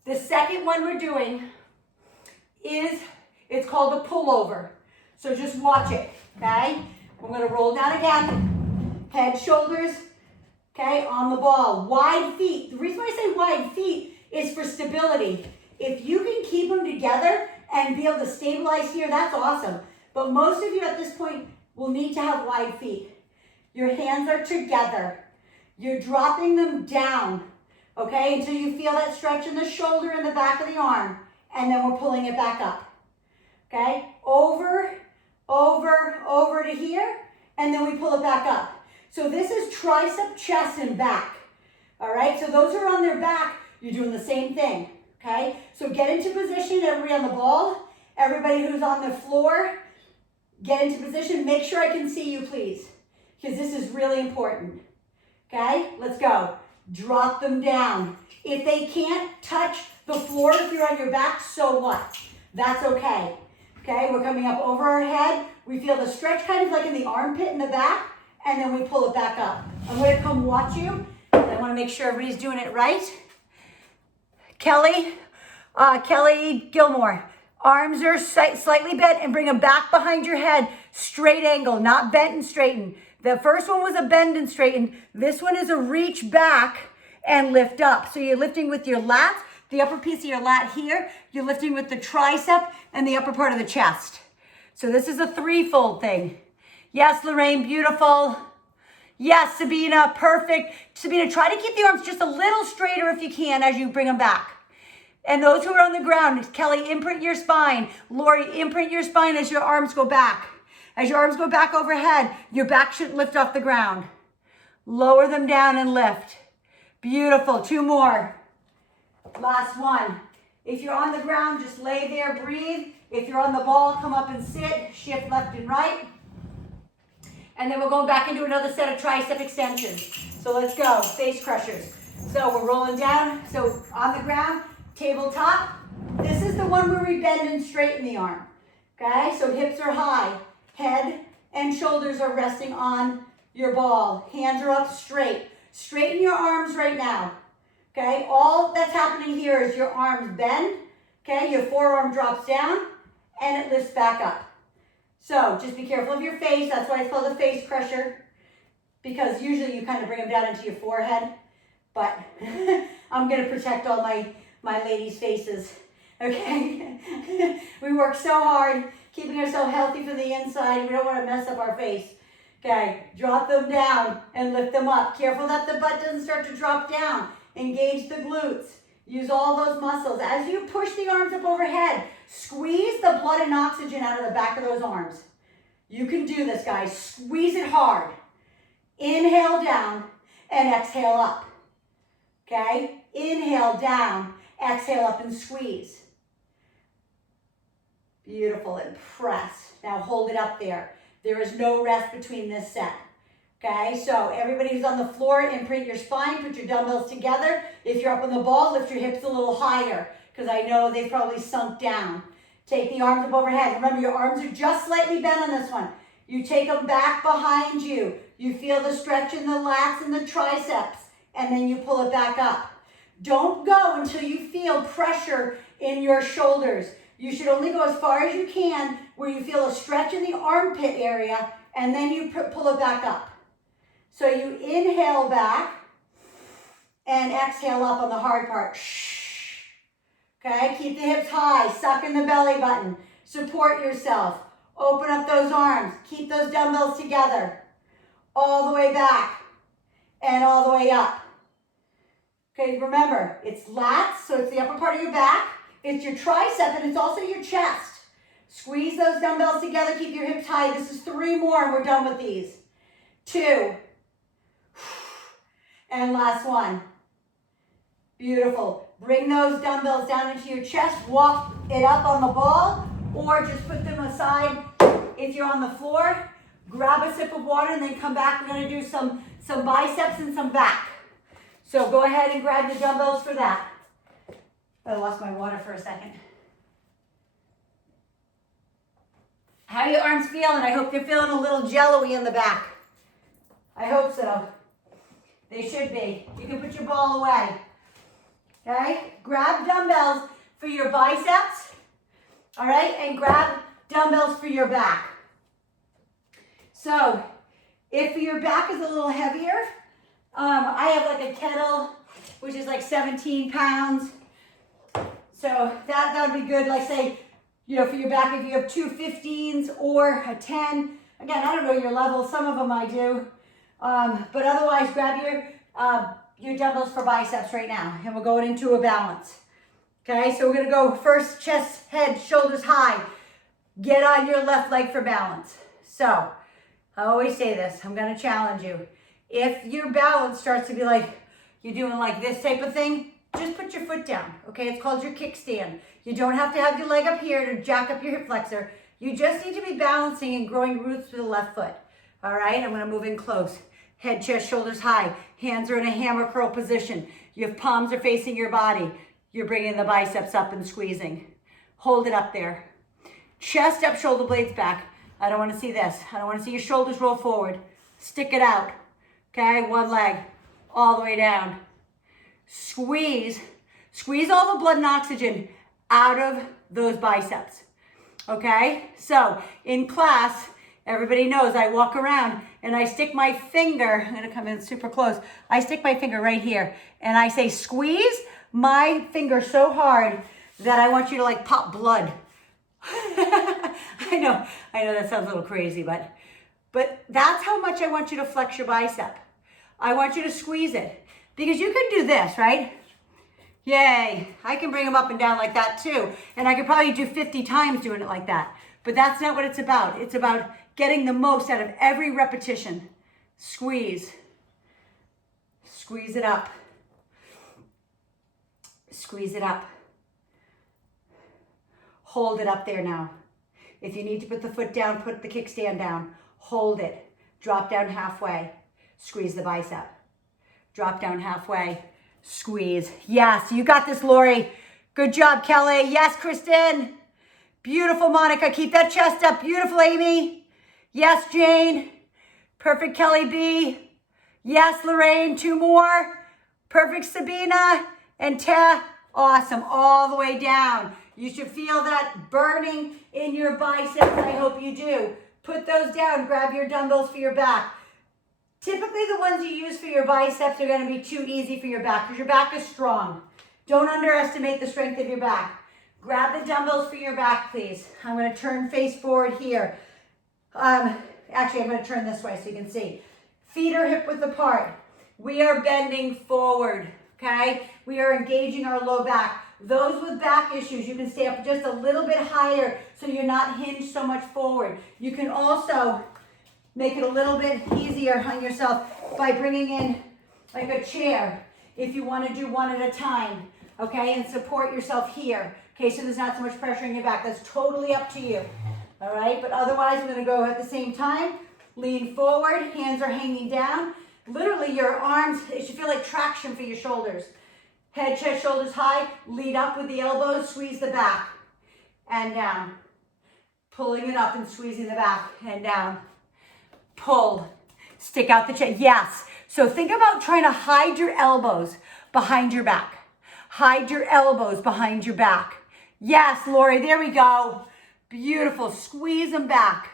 The second one we're doing is, it's called a pullover. So just watch it, okay? I'm gonna roll down again. Head, shoulders, okay, on the ball. Wide feet. The reason why I say wide feet is for stability. If you can keep them together and be able to stabilize here, that's awesome. But most of you at this point will need to have wide feet. Your hands are together. You're dropping them down, okay, until you feel that stretch in the shoulder and the back of the arm. And then we're pulling it back up, okay? Over, over, over to here, and then we pull it back up. So this is tricep, chest, and back, all right? So those who are on their back, you're doing the same thing, okay? So get into position, everybody on the ball, everybody who's on the floor, get into position. Make sure I can see you, please, because this is really important, okay? Let's go. Drop them down. If they can't touch the floor if you're on your back, so what? That's okay. Okay, we're coming up over our head. We feel the stretch kind of like in the armpit in the back, and then we pull it back up. I'm going to come watch you. I want to make sure everybody's doing it right. Kelly Gilmore. Arms are slightly bent and bring them back behind your head. Straight angle, not bent and straighten. The first one was a bend and straighten. This one is a reach back and lift up. So you're lifting with your lats, the upper piece of your lat here. You're lifting with the tricep and the upper part of the chest. So this is a threefold thing. Yes, Lorraine, beautiful. Yes, Sabina, perfect. Sabina, try to keep the arms just a little straighter if you can as you bring them back. And those who are on the ground, Kelly, imprint your spine. Lori, imprint your spine as your arms go back. As your arms go back overhead, your back shouldn't lift off the ground. Lower them down and lift. Beautiful. 2 more. Last one. If you're on the ground, just lay there, breathe. If you're on the ball, come up and sit. Shift left and right. And then we're going back into another set of tricep extensions. So let's go. Face crushers. So we're rolling down. So on the ground, tabletop. This is the one where we bend and straighten the arm. Okay, so hips are high. Head and shoulders are resting on your ball. Hands are up straight. Straighten your arms right now. Okay, all that's happening here is your arms bend. Okay, your forearm drops down and it lifts back up. So just be careful of your face. That's why it's called a face crusher, because usually you kind of bring them down into your forehead. But I'm going to protect all my ladies' faces. Okay, we work so hard keeping ourselves healthy from the inside. We don't want to mess up our face. Okay, drop them down and lift them up. Careful that the butt doesn't start to drop down. Engage the glutes. Use all those muscles. As you push the arms up overhead, squeeze the blood and oxygen out of the back of those arms. You can do this, guys. Squeeze it hard. Inhale down and exhale up. Okay? Inhale down, exhale up and squeeze. Beautiful, and press. Now hold it up there. There is no rest between this set. Okay, so everybody who's on the floor, imprint your spine, put your dumbbells together. If you're up on the ball, lift your hips a little higher, because I know they've probably sunk down. Take the arms up overhead. Remember, your arms are just slightly bent on this one. You take them back behind you. You feel the stretch in the lats and the triceps, and then you pull it back up. Don't go until you feel pressure in your shoulders. You should only go as far as you can where you feel a stretch in the armpit area, and then you pull it back up. So you inhale back and exhale up on the hard part. Okay, keep the hips high, suck in the belly button, support yourself, open up those arms, keep those dumbbells together, all the way back and all the way up. Okay, remember, it's lats, so it's the upper part of your back, it's your tricep, and it's also your chest. Squeeze those dumbbells together, keep your hips high. This is 3 more and we're done with these. 2. And last one. Beautiful. Bring those dumbbells down into your chest. Walk it up on the ball, or just put them aside if you're on the floor. Grab a sip of water and then come back. We're going to do some biceps and some back. So go ahead and grab the dumbbells for that. I lost my water for a second. How are your arms feeling? I hope they're feeling a little jello-y in the back. I hope so. They should be. You can put your ball away. Okay? Grab dumbbells for your biceps. All right? And grab dumbbells for your back. So, if your back is a little heavier, I have like a kettle, which is like 17 pounds. So that would be good. Like say, you know, for your back, if you have 2 15s or a 10. Again, I don't know your level. Some of them I do. But otherwise, grab your dumbbells for biceps right now, and we'll go into a balance. Okay, so we're gonna go first chest, head, shoulders high. Get on your left leg for balance. So, I always say this, I'm gonna challenge you. If your balance starts to be like, you're doing like this type of thing, just put your foot down, okay? It's called your kickstand. You don't have to have your leg up here to jack up your hip flexor. You just need to be balancing and growing roots with the left foot. All right, I'm gonna move in close. Head, chest, shoulders high. Hands are in a hammer curl position. Your palms are facing your body. You're bringing the biceps up and squeezing. Hold it up there. Chest up, shoulder blades back. I don't want to see this. I don't want to see your shoulders roll forward. Stick it out. Okay, one leg all the way down. Squeeze. Squeeze all the blood and oxygen out of those biceps. Okay, so in class, everybody knows I walk around and I stick my finger, I'm gonna come in super close. I stick my finger right here and I say, squeeze my finger so hard that I want you to like pop blood. I know that sounds a little crazy, but that's how much I want you to flex your bicep. I want you to squeeze it because you can do this, right? Yay, I can bring them up and down like that too. And I could probably do 50 times doing it like that. But that's not what it's about. It's about getting the most out of every repetition. Squeeze. Squeeze it up. Squeeze it up. Hold it up there now. If you need to put the foot down, put the kickstand down. Hold it. Drop down halfway. Squeeze the bicep. Drop down halfway. Squeeze. Yes, you got this, Lori. Good job, Kelly. Yes, Kristen. Beautiful, Monica. Keep that chest up. Beautiful, Amy. Yes, Jane. Perfect, Kelly B. Yes, Lorraine. 2 more. Perfect, Sabina. And Teh. Awesome. All the way down. You should feel that burning in your biceps. I hope you do. Put those down. Grab your dumbbells for your back. Typically, the ones you use for your biceps are going to be too easy for your back because your back is strong. Don't underestimate the strength of your back. Grab the dumbbells for your back, please. I'm going to turn face forward here. Actually, I'm going to turn this way so you can see. Feet are hip width apart. We are bending forward, okay? We are engaging our low back. Those with back issues, you can stay up just a little bit higher so you're not hinged so much forward. You can also make it a little bit easier on yourself by bringing in like a chair if you want to do one at a time, okay? And support yourself here. Okay, so there's not so much pressure in your back. That's totally up to you. All right, but otherwise we're gonna go at the same time. Lean forward, hands are hanging down. Literally your arms, it should feel like traction for your shoulders. Head, chest, shoulders high, lead up with the elbows, squeeze the back and down. Pulling it up and squeezing the back and down. Pull, stick out the chest, yes. So think about trying to hide your elbows behind your back. Hide your elbows behind your back. Yes, Lori, there we go. Beautiful, squeeze them back.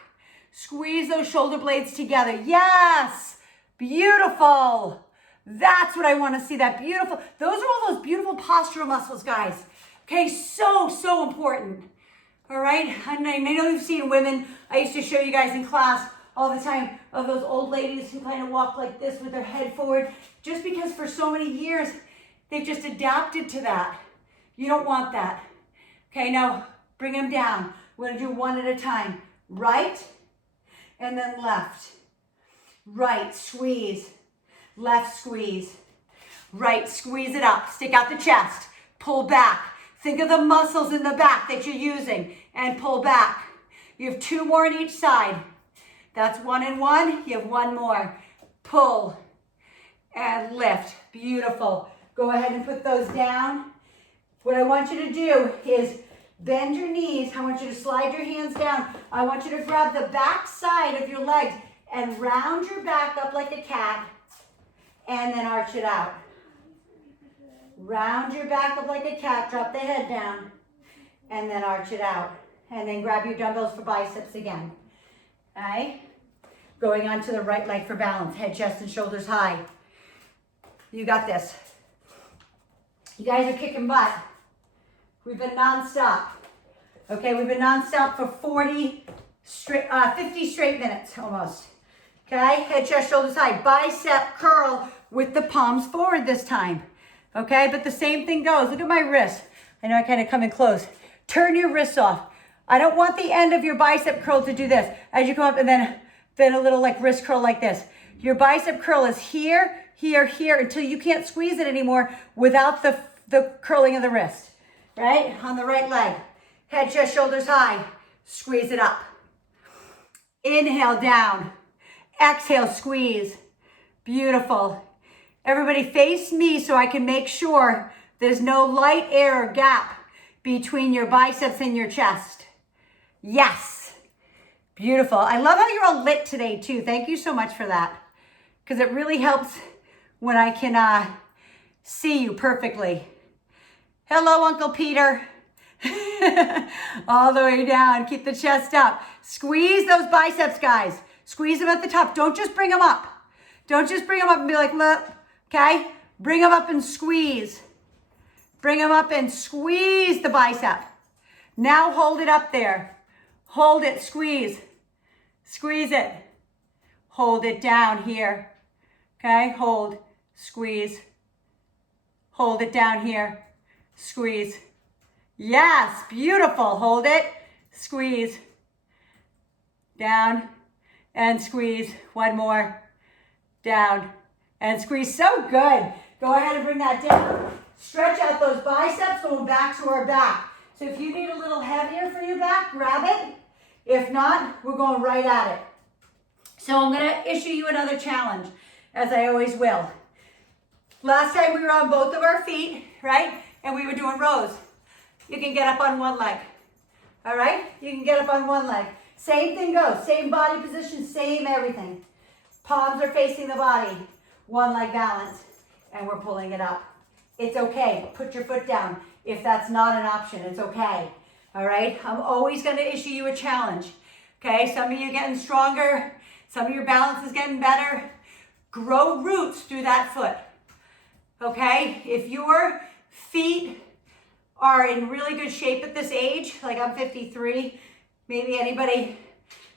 Squeeze those shoulder blades together. Yes, beautiful. That's what I want to see, that beautiful. Those are all those beautiful postural muscles, guys. Okay, so important. All right, and I know you've seen women, I used to show you guys in class all the time of those old ladies who kind of walk like this with their head forward, just because for so many years, they've just adapted to that. You don't want that. Okay, now bring them down. We're gonna do one at a time. Right, and then left. Right, squeeze. Left, squeeze. Right, squeeze it up. Stick out the chest. Pull back. Think of the muscles in the back that you're using and pull back. You have 2 more on each side. That's 1 and 1. You have 1 more. Pull and lift. Beautiful. Go ahead and put those down. What I want you to do is bend your knees. I want you to slide your hands down. I want you to grab the back side of your legs and round your back up like a cat and then arch it out. Round your back up like a cat, drop the head down, and then arch it out. And then grab your dumbbells for biceps again. Okay? Going on to the right leg for balance. Head, chest, and shoulders high. You got this. You guys are kicking butt. We've been nonstop. Okay, we've been nonstop for 50 straight minutes almost. Okay, head, chest, shoulders high. Bicep curl with the palms forward this time. Okay, but the same thing goes. Look at my wrist. I know I kind of come in close. Turn your wrists off. I don't want the end of your bicep curl to do this. As you come up and then a little like wrist curl like this. Your bicep curl is here, here, here until you can't squeeze it anymore without the curling of the wrist. Right? On the right leg. Head, chest, shoulders high. Squeeze it up. Inhale down. Exhale, squeeze. Beautiful. Everybody face me so I can make sure there's no light air or gap between your biceps and your chest. Yes. Beautiful. I love how you're all lit today too. Thank you so much for that. Because it really helps when I can see you perfectly. Hello, Uncle Peter. All the way down. Keep the chest up. Squeeze those biceps, guys. Squeeze them at the top. Don't just bring them up. Don't just bring them up and be like, look. Okay? Bring them up and squeeze. Bring them up and squeeze the bicep. Now hold it up there. Hold it, squeeze. Squeeze it. Hold it down here. Okay? Hold, squeeze. Hold it down here. Squeeze. Yes, beautiful. Hold it, squeeze. Down and squeeze. 1 more. Down and squeeze. So good. Go ahead and bring that down. Stretch out those biceps, going back to our back. So if you need a little heavier for your back, grab it. If not, we're going right at it. So I'm going to issue you another challenge, as I always will. Last time we were on both of our feet, right? And we were doing rows. You can get up on 1 leg. All right? You can get up on 1 leg. Same thing goes. Same body position, same everything. Palms are facing the body. 1 leg balance. And we're pulling it up. It's okay. Put your foot down. If that's not an option, it's okay. All right? I'm always going to issue you a challenge. Okay? Some of you getting stronger. Some of your balance is getting better. Grow roots through that foot. Okay? If your feet are in really good shape at this age, like I'm 53, maybe anybody,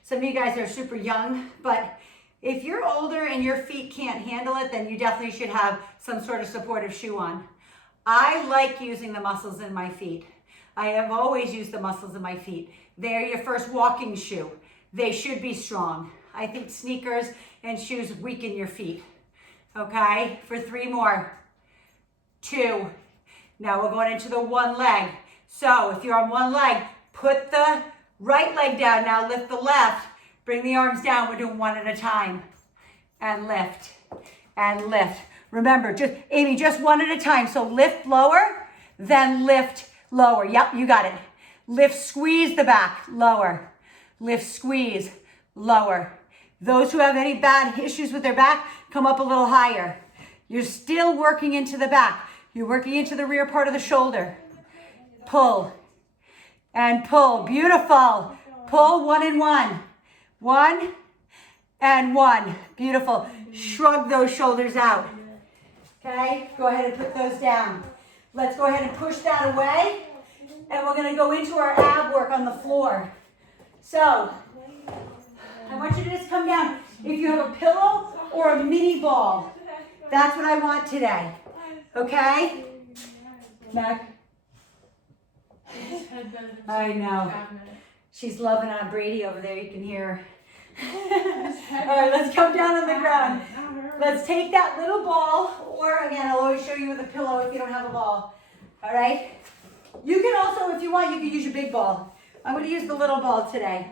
some of you guys are super young, but if you're older and your feet can't handle it, then you definitely should have some sort of supportive shoe on. I like using the muscles in my feet. I have always used the muscles in my feet. They're your first walking shoe. They should be strong. I think sneakers and shoes weaken your feet. Okay, for 3 more. 2. Now we're going into the 1 leg. So if you're on one leg, put the right leg down. Now lift the left. Bring the arms down. We're doing one at a time. And lift. And lift. Remember, Amy, just one at a time. So lift lower, then lift lower. Yep, you got it. Lift, squeeze the back, lower. Lift, squeeze, lower. Those who have any bad issues with their back, come up a little higher. You're still working into the back. You're working into the rear part of the shoulder. Pull and pull. Beautiful. Pull, 1 and 1. 1 and 1. Beautiful. Shrug those shoulders out. Okay, go ahead and put those down. Let's go ahead and push that away. And we're going to go into our ab work on the floor. So, I want you to just come down. If you have a pillow or a mini ball, that's what I want today. Okay? Mac? I know. She's loving Aunt Brady over there. You can hear her. All right, let's come down on the ground. Let's take that little ball, or again, I'll always show you with a pillow if you don't have a ball. All right? You can also, if you want, you can use your big ball. I'm going to use the little ball today.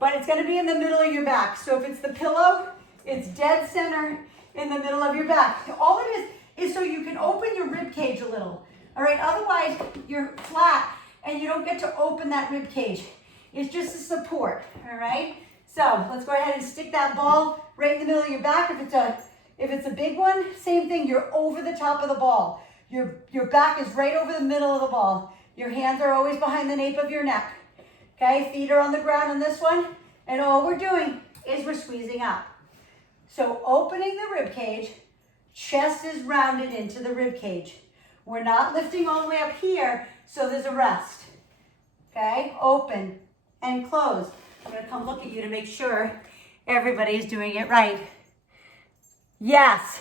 But it's going to be in the middle of your back. So if it's the pillow, it's dead center in the middle of your back. All it is so you can open your rib cage a little. All right? Otherwise, you're flat and you don't get to open that rib cage. It's just a support. All right? So let's go ahead and stick that ball right in the middle of your back. If it's a big one, same thing. You're over the top of the ball. Your back is right over the middle of the ball. Your hands are always behind the nape of your neck. Okay, feet are on the ground on this one. And all we're doing is we're squeezing up. So opening the rib cage, chest is rounded into the rib cage. We're not lifting all the way up here, so there's a rest. Okay, open and close. I'm gonna come look at you to make sure everybody's doing it right. Yes.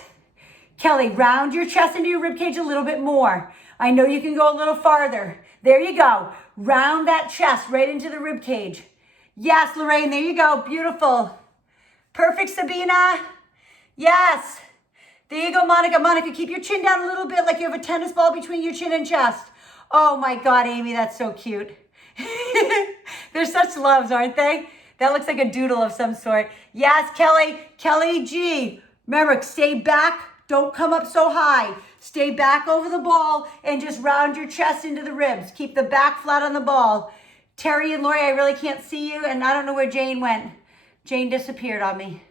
Kelly, round your chest into your rib cage a little bit more. I know you can go a little farther. There you go. Round that chest right into the rib cage. Yes, Lorraine, there you go. Beautiful. Perfect, Sabina. Yes. There you go, Monica. Monica, keep your chin down a little bit like you have a tennis ball between your chin and chest. Oh my God, Amy, that's so cute. They're such loves, aren't they? That looks like a doodle of some sort. Yes, Kelly. Kelly G. Remember, stay back. Don't come up so high. Stay back over the ball and just round your chest into the ribs. Keep the back flat on the ball. Terry and Lori, I really can't see you, and I don't know where Jane went. Jane disappeared on me.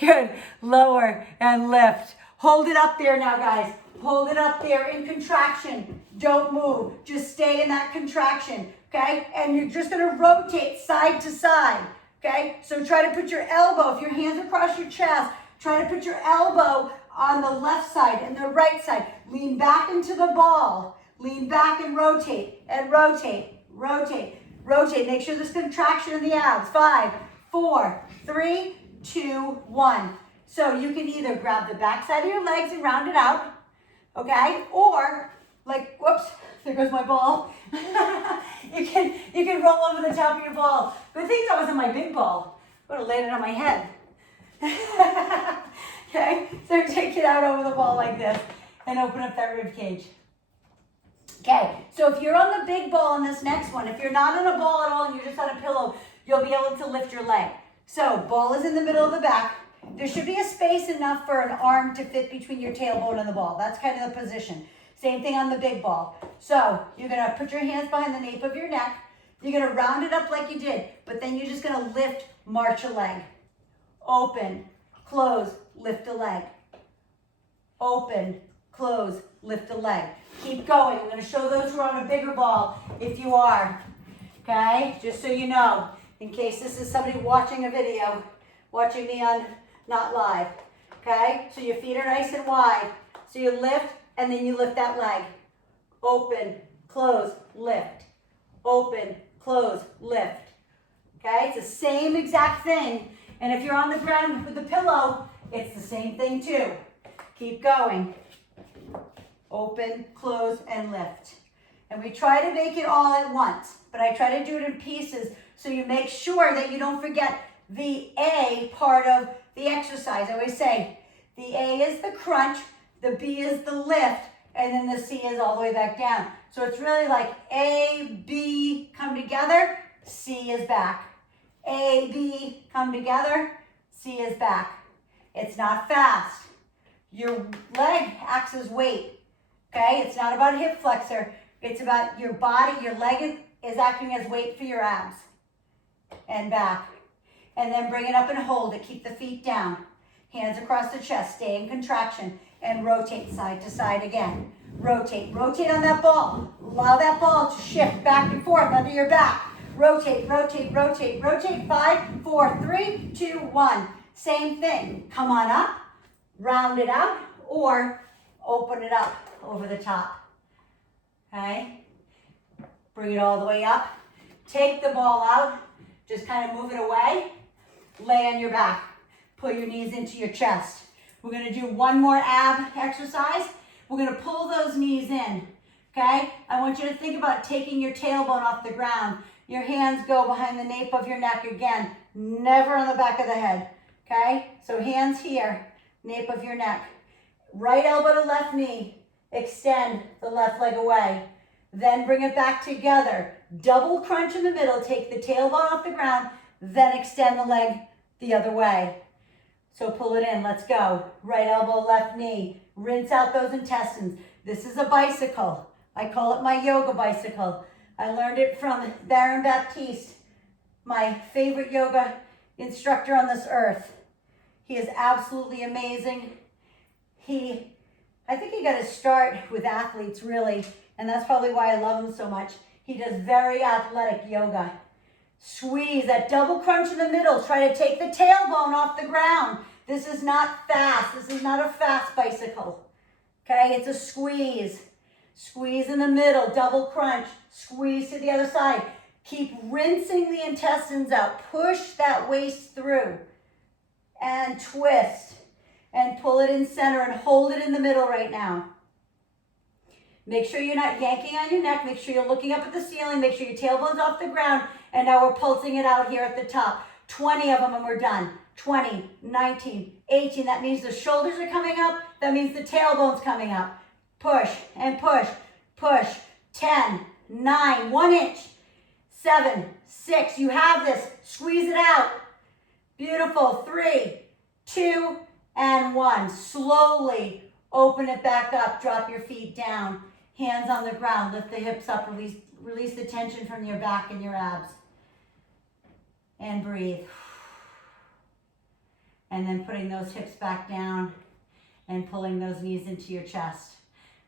Good. Lower and lift. Hold it up there now, guys. Hold it up there in contraction. Don't move. Just stay in that contraction, okay? And you're just going to rotate side to side, okay? So try to put your elbow, if your hands across your chest, try to put your elbow on the left side and the right side. Lean back into the ball. Lean back and rotate, rotate, rotate. Make sure there's contraction in the abs. 5, 4, 3, 2, 1. So you can either grab the back side of your legs and round it out, okay? Or, like, whoops, there goes my ball. you can roll over the top of your ball. Good thing that wasn't my big ball. Would have landed on my head. Okay, so take it out over the ball like this and open up that rib cage. Okay, so if you're on the big ball on this next one, if you're not on a ball at all and you're just on a pillow, you'll be able to lift your leg. So ball is in the middle of the back. There should be a space enough for an arm to fit between your tailbone and the ball. That's kind of the position. Same thing on the big ball. So you're gonna put your hands behind the nape of your neck. You're gonna round it up like you did, but then you're just gonna lift, march a leg. Open, close, lift a leg. Open, close, lift a leg. Keep going. I'm going to show those who are on a bigger ball if you are. Okay? Just so you know, in case this is somebody watching a video, watching me on not live. Okay? So your feet are nice and wide. So you lift and then you lift that leg. Open, close, lift. Open, close, lift. Okay? It's the same exact thing. And if you're on the ground with the pillow, it's the same thing too. Keep going. Open, close, and lift. And we try to make it all at once, but I try to do it in pieces so you make sure that you don't forget the A part of the exercise. I always say the A is the crunch, the B is the lift, and then the C is all the way back down. So it's really like A, B, come together, C is back. A, B, come together, C is back. It's not fast. Your leg acts as weight, okay? It's not about hip flexor. It's about your body, your leg is acting as weight for your abs. And back. And then bring it up and hold it. Keep the feet down. Hands across the chest. Stay in contraction. And rotate side to side again. Rotate. Rotate on that ball. Allow that ball to shift back and forth under your back. Rotate, rotate, rotate, rotate. 5, 4, 3, 2, 1. Same thing. Come on up. Round it out. Or open it up over the top. Okay? Bring it all the way up. Take the ball out. Just kind of move it away. Lay on your back. Pull your knees into your chest. We're going to do one more ab exercise. We're going to pull those knees in. Okay? I want you to think about taking your tailbone off the ground. Your hands go behind the nape of your neck again. Never on the back of the head. Okay? So hands here. Nape of your neck. Right elbow to left knee. Extend the left leg away. Then bring it back together. Double crunch in the middle. Take the tailbone off the ground. Then extend the leg the other way. So pull it in. Let's go. Right elbow, left knee. Rinse out those intestines. This is a bicycle. I call it my yoga bicycle. I learned it from Baron Baptiste, my favorite yoga instructor on this earth. He is absolutely amazing. I think he got his start with athletes, really, and that's probably why I love him so much. He does very athletic yoga. Squeeze, that double crunch in the middle. Try to take the tailbone off the ground. This is not fast. This is not a fast bicycle. Okay, it's a squeeze. Squeeze in the middle, double crunch. Squeeze to the other side. Keep rinsing the intestines out. Push that waist through. And twist. And pull it in center and hold it in the middle right now. Make sure you're not yanking on your neck. Make sure you're looking up at the ceiling. Make sure your tailbone's off the ground. And now we're pulsing it out here at the top. 20 of them and we're done. 20, 19, 18. That means the shoulders are coming up. That means the tailbone's coming up. Push and push, push. 10, 9, 1 inch. 7, 6. You have this. Squeeze it out. Beautiful. 3, 2, and 1. Slowly open it back up. Drop your feet down. Hands on the ground. Lift the hips up. Release the tension from your back and your abs. And breathe. And then putting those hips back down and pulling those knees into your chest.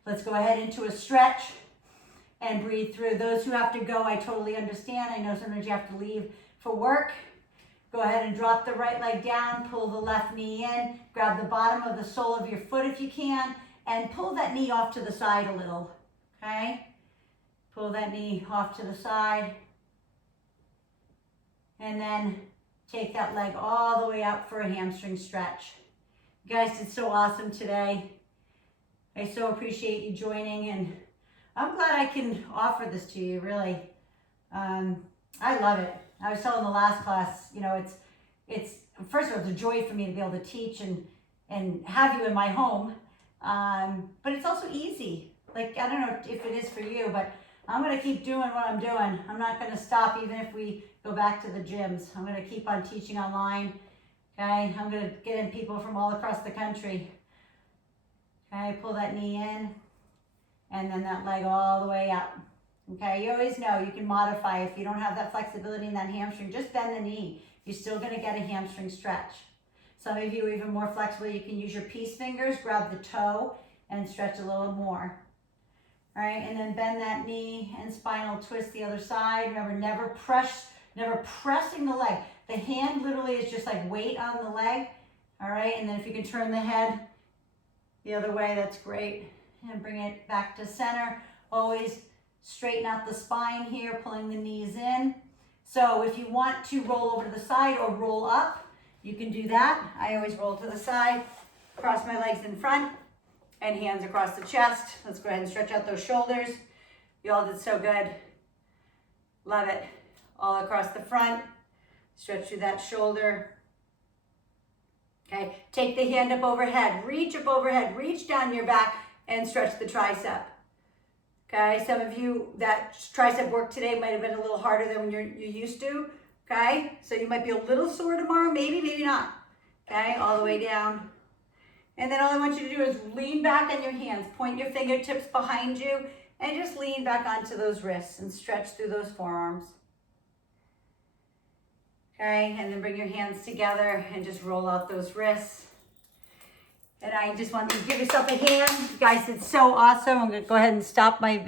Let's go ahead into a stretch and breathe through. Those who have to go, I totally understand. I know sometimes you have to leave for work. Go ahead and drop the right leg down, pull the left knee in, grab the bottom of the sole of your foot if you can, and pull that knee off to the side a little, okay? Pull that knee off to the side. And then take that leg all the way up for a hamstring stretch. You guys did so awesome today. I so appreciate you joining, and I'm glad I can offer this to you, really. I love it. I was telling the last class, you know, it's first of all, it's a joy for me to be able to teach and have you in my home. But it's also easy. Like, I don't know if it is for you, but I'm going to keep doing what I'm doing. I'm not going to stop even if we go back to the gyms. I'm going to keep on teaching online. Okay, I'm going to get in people from all across the country. Okay, pull that knee in and then that leg all the way up. Okay, you always know you can modify. If you don't have that flexibility in that hamstring, just bend the knee. You're still going to get a hamstring stretch. Some of you are even more flexible. You can use your peace fingers, grab the toe, and stretch a little more. All right, and then bend that knee and spinal twist the other side. Remember, never pressing the leg. The hand literally is just like weight on the leg. All right, and then if you can turn the head the other way, that's great. And bring it back to center. Always straighten out the spine here, pulling the knees in. So if you want to roll over to the side or roll up, you can do that. I always roll to the side, cross my legs in front, and hands across the chest. Let's go ahead and stretch out those shoulders. You all did so good. Love it. All across the front. Stretch through that shoulder. Okay, take the hand up overhead. Reach up overhead. Reach down your back. and stretch the tricep. Okay, some of you, that tricep work today might have been a little harder than you're used to. Okay, so you might be a little sore tomorrow, maybe, maybe not. Okay, all the way down. And then all I want you to do is lean back on your hands, point your fingertips behind you, and just lean back onto those wrists and stretch through those forearms. Okay, and then bring your hands together and just roll out those wrists. And I just want you to give yourself a hand. You guys did so awesome. I'm gonna go ahead and stop my video.